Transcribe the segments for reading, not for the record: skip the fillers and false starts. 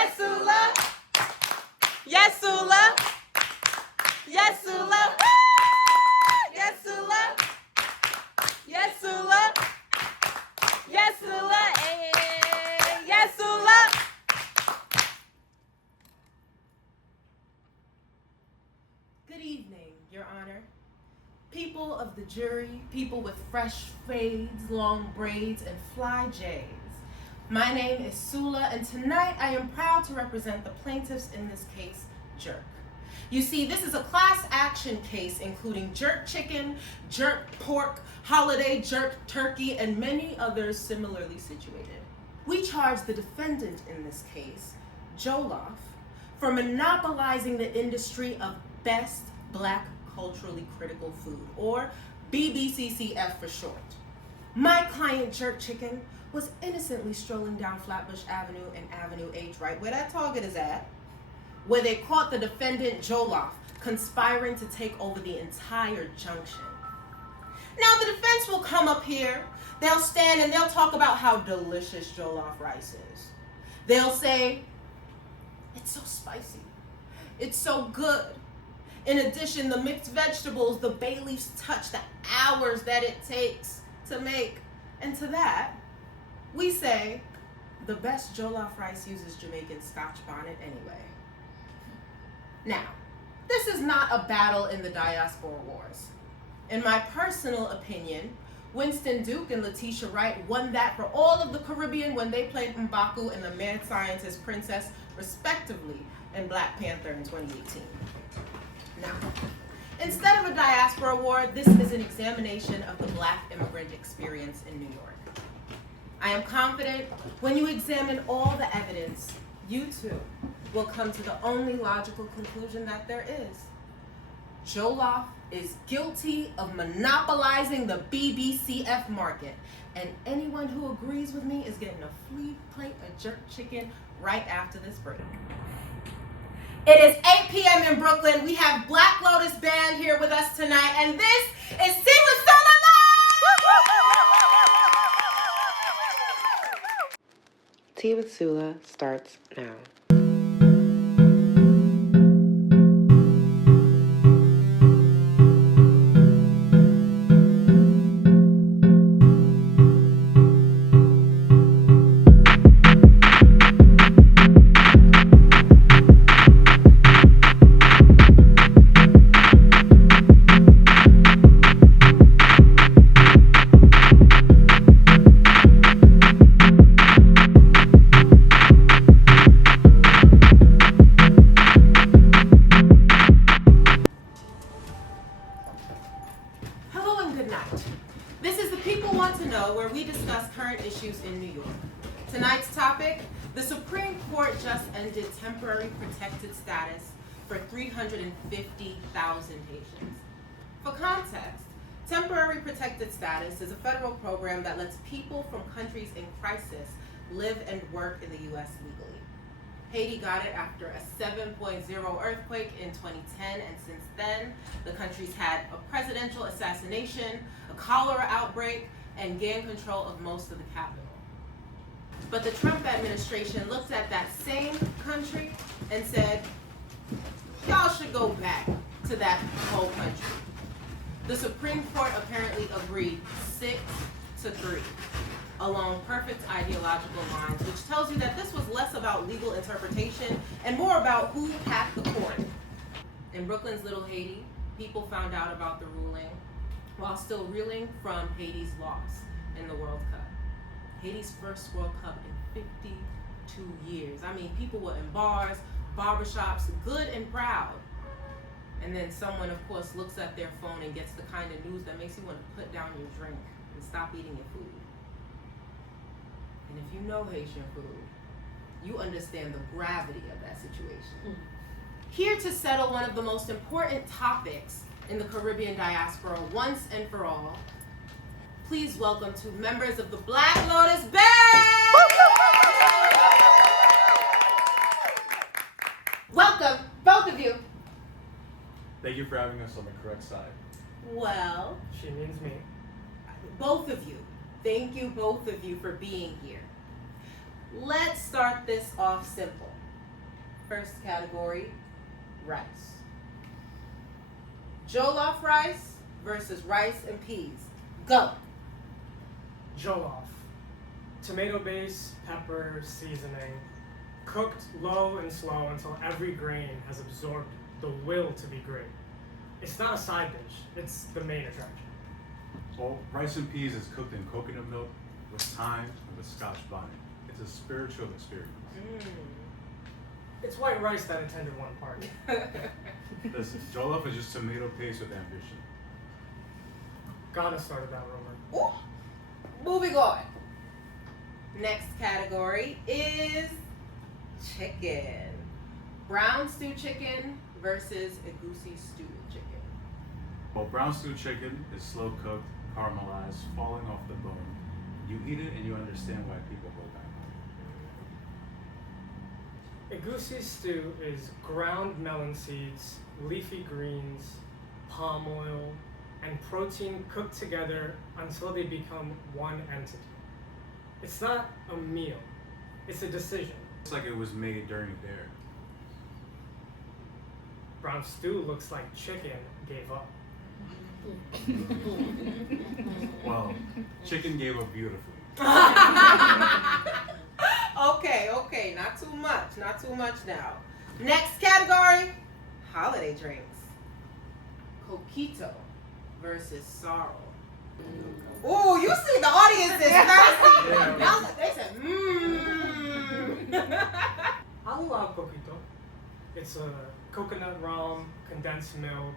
Yes, Sula. Yes, Sula. Yes, Sula. Yes, Sula. Yes, Sula. Yes, Sula. Yes, Sula. Good evening, Your Honor. People of the jury, people with fresh fades, long braids, and fly jays. My name is Sula, and tonight I am proud to represent the plaintiffs in this case, Jerk. You see, this is a class action case including jerk chicken, jerk pork, holiday jerk turkey, and many others similarly situated. We charge the defendant in this case, Jollof, for monopolizing the industry of best Black culturally critical food, or BBCCF for short. My client, Jerk Chicken, was innocently strolling down Flatbush Avenue and Avenue H, right where that Target is at, where they caught the defendant, Jollof, conspiring to take over the entire junction. Now, the defense will come up here, they'll stand and they'll talk about how delicious Jollof rice is. They'll say, it's so spicy, it's so good. In addition, the mixed vegetables, the bay leaves touch, the hours that it takes to make. And to that, we say the best Jollof rice uses Jamaican Scotch bonnet anyway. Now, this is not a battle in the diaspora wars. In my personal opinion, Winston Duke and Letitia Wright won that for all of the Caribbean when they played M'Baku and the Mad Scientist Princess, respectively, in Black Panther in 2018. Now, instead of a diaspora award, this is an examination of the Black immigrant experience in New York. I am confident when you examine all the evidence, you too will come to the only logical conclusion that there is. Jollof is guilty of monopolizing the BBCF market, and anyone who agrees with me is getting a free plate of jerk chicken right after this break. It is 8 p.m. in Brooklyn. We have Black Lotus Band here with us tonight, and this is Tea with Sula Live! Tea with Sula starts now. Where we discuss current issues in New York. Tonight's topic, the Supreme Court just ended temporary protected status for 350,000 Haitians. For context, temporary protected status is a federal program that lets people from countries in crisis live and work in the U.S. legally. Haiti got it after a 7.0 earthquake in 2010, and since then, the country's had a presidential assassination, a cholera outbreak, and gained control of most of the capital. But the Trump administration looked at that same country and said, y'all should go back to that whole country. The Supreme Court apparently agreed 6-3 along perfect ideological lines, which tells you that this was less about legal interpretation and more about who packed the court. In Brooklyn's Little Haiti, people found out about the ruling while still reeling from Haiti's loss in the World Cup. Haiti's first World Cup in 52 years. I mean, people were in bars, barbershops, good and proud. And then someone, of course, looks at their phone and gets the kind of news that makes you want to put down your drink and stop eating your food. And if you know Haitian food, you understand the gravity of that situation. Here to settle one of the most important topics in the Caribbean diaspora once and for all, please welcome two members of the Black Lotus Band! Welcome, both of you. Thank you for having us on the correct side. Well, she means me. Both of you. Thank you, both of you, for being here. Let's start this off simple. First category, rice. Jollof rice versus rice and peas. Go. Jollof. Tomato base, pepper, seasoning, cooked low and slow until every grain has absorbed the will to be great. It's not a side dish, it's the main attraction. Well, rice and peas is cooked in coconut milk with thyme and with Scotch bonnet. It's a spiritual experience. It's white rice that attended one party. Listen, jollof is just tomato paste with ambition. Ghana started that rumor. Ooh. Moving on. Next category is chicken. Brown stew chicken versus egusi stew chicken. Well, brown stew chicken is slow cooked, caramelized, falling off the bone. You eat it and you understand why people go back. Egusi stew is ground melon seeds, leafy greens, palm oil, and protein cooked together until they become one entity. It's not a meal, it's a decision. It's like it was made during a dare. Brown stew looks like chicken gave up. Well, chicken gave up beautifully. Okay, not too much now. Next category, holiday drinks. Coquito versus sorrel. Ooh, you see the audience is thirsty. They said, I'll allow coquito. It's a coconut rum, condensed milk.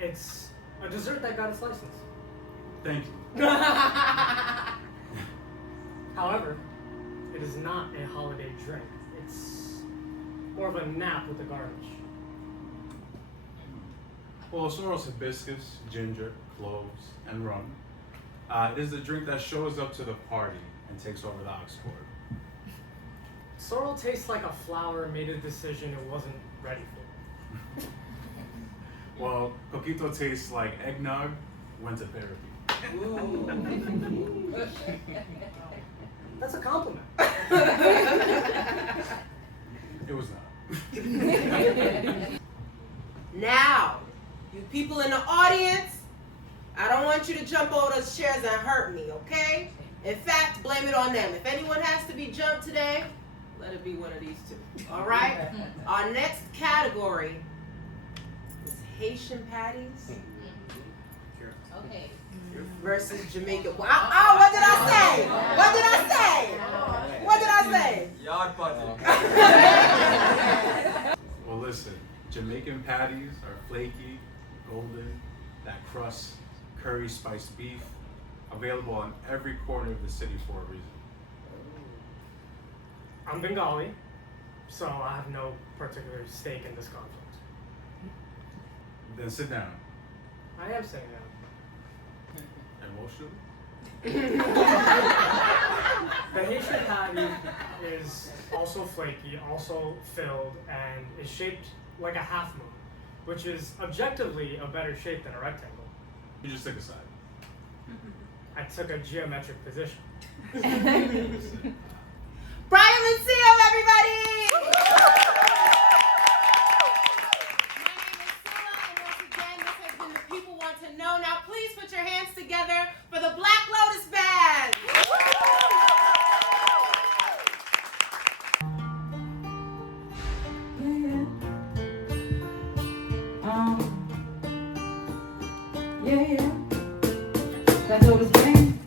It's a dessert that got its license. Thank you. However, it is not a holiday drink. It's more of a nap with a garnish. Well, sorrel's hibiscus, ginger, cloves, and rum. It is the drink that shows up to the party and takes over the ox court. Sorrel tastes like a flower made a decision it wasn't ready for. Well, coquito tastes like eggnog went to therapy. That's a compliment. It was not. now, you people in the audience, I don't want you to jump over those chairs and hurt me, okay? In fact, blame it on them. If anyone has to be jumped today, let it be one of these two. All right? Our next category is Haitian patties versus Jamaica. What did I say? What did I say? Yard party. Well, listen, Jamaican patties are flaky, golden, that crust, curry spiced beef, available on every corner of the city for a reason. I'm Bengali, so I have no particular stake in this conflict. Then sit down. I am saying that. Emotionally? The Haitian patty is also flaky, also filled, and is shaped like a half moon, which is objectively a better shape than a rectangle. You just take a side. I took a geometric position. Brian Lucio, everybody! People want to know. Now, please put your hands together for the Black Lotus Band. Black Lotus Band.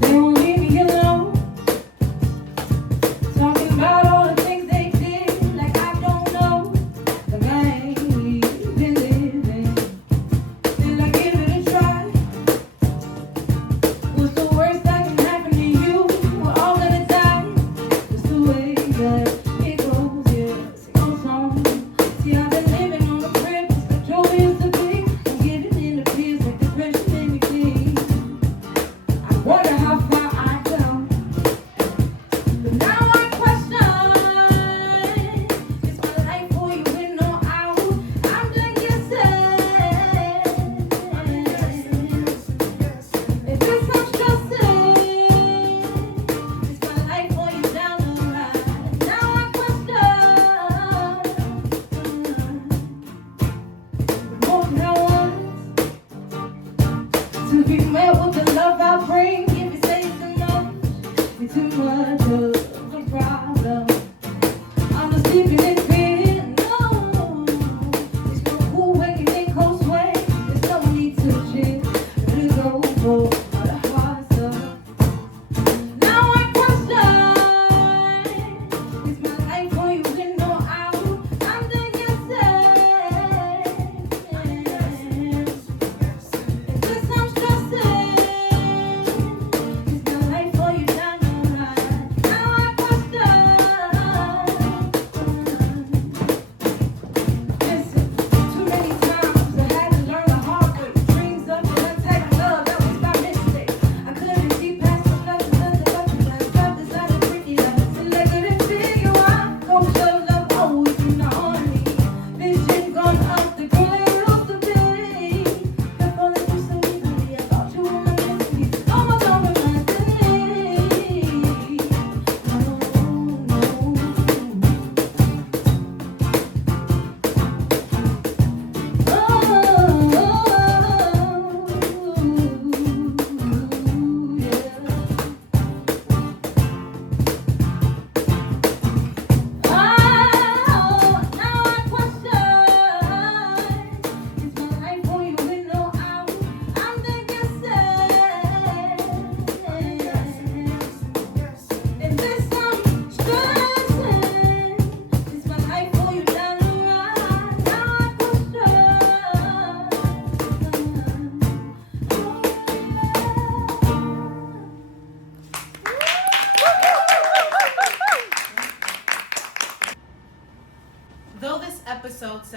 They won't leave me alone. Talking about all the things they did, like I don't know. Like I ain't been living. Still I give it a try. What's the worst that can happen to you? We're all gonna die.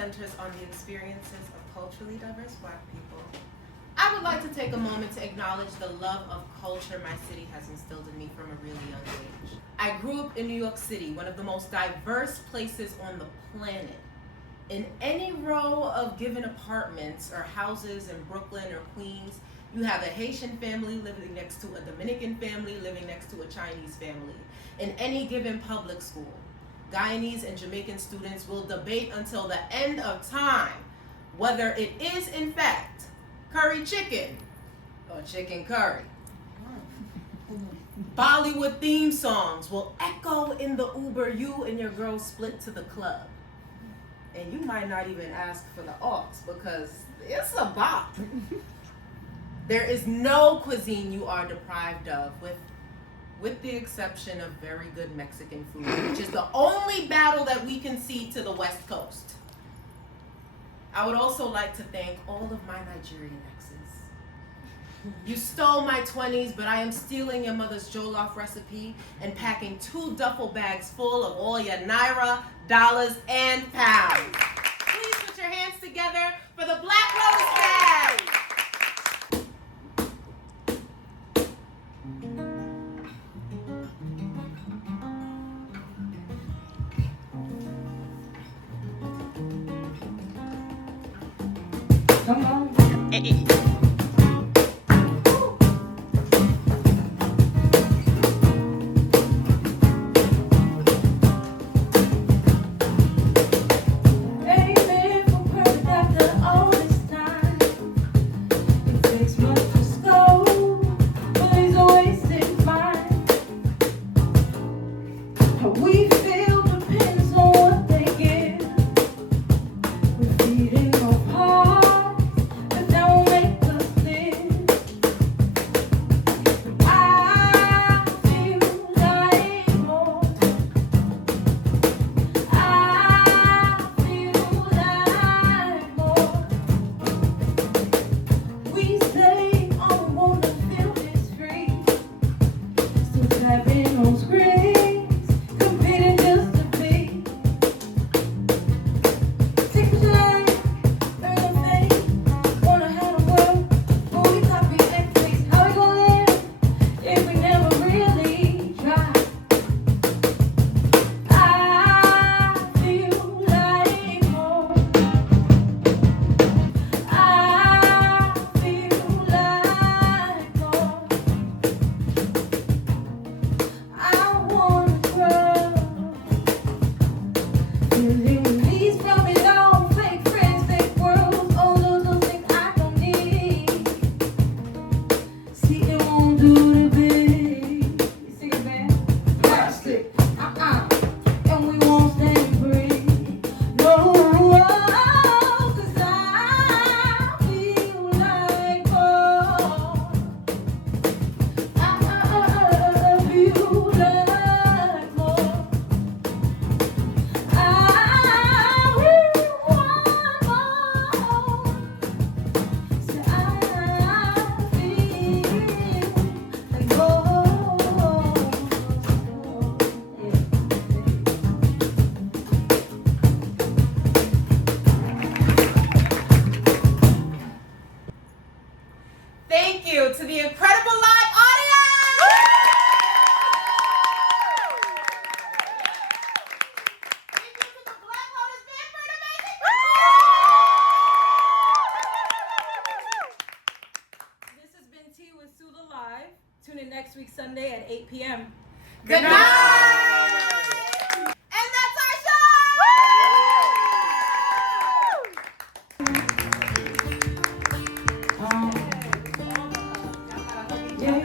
centers on the experiences of culturally diverse Black people. I would like to take a moment to acknowledge the love of culture my city has instilled in me from a really young age. I grew up in New York City, one of the most diverse places on the planet. In any row of given apartments or houses in Brooklyn or Queens, you have a Haitian family living next to a Dominican family living next to a Chinese family. In any given public school, Guyanese and Jamaican students will debate until the end of time whether it is in fact curry chicken or chicken curry. Bollywood theme songs will echo in the Uber you and your girl split to the club. And you might not even ask for the aux because it's a bop. There is no cuisine you are deprived of, with the exception of very good Mexican food, which is the only battle that we concede to the West Coast. I would also like to thank all of my Nigerian exes. You stole my 20s, but I am stealing your mother's Jollof recipe and packing 2 duffel bags full of all your naira, dollars, and pounds. Please put your hands together for the Black Lotus Band. Come on. Ain't been for perfect after all this time. It takes much to scold, but he's always in mind. How we feel depends on what they give. We're feeding off hearts that don't make us live. I feel like more. I feel like more. We say all we wanna feel is free. Still tapping on screens, competing just to be. Take what you like, earn the fame. Wanna have a world, but we copy and paste. How we gonna live if we never really try? I feel like more. I feel like more. I wanna grow. Feeling released from it all. Fake friends, fake worlds. All those things I don't need. See, it won't do the big. You see it, man? Plastic. And we won't stand free. No, 'cause I feel like more. I feel like more. I really want more. Say I feel like more. Thank you to the incredible live audience! Thank you to the Black Lotus Band for an amazing performance! This has been Tea with Sula Live. Tune in next week Sunday at 8 p.m. Good night! And that's our show! Yeah.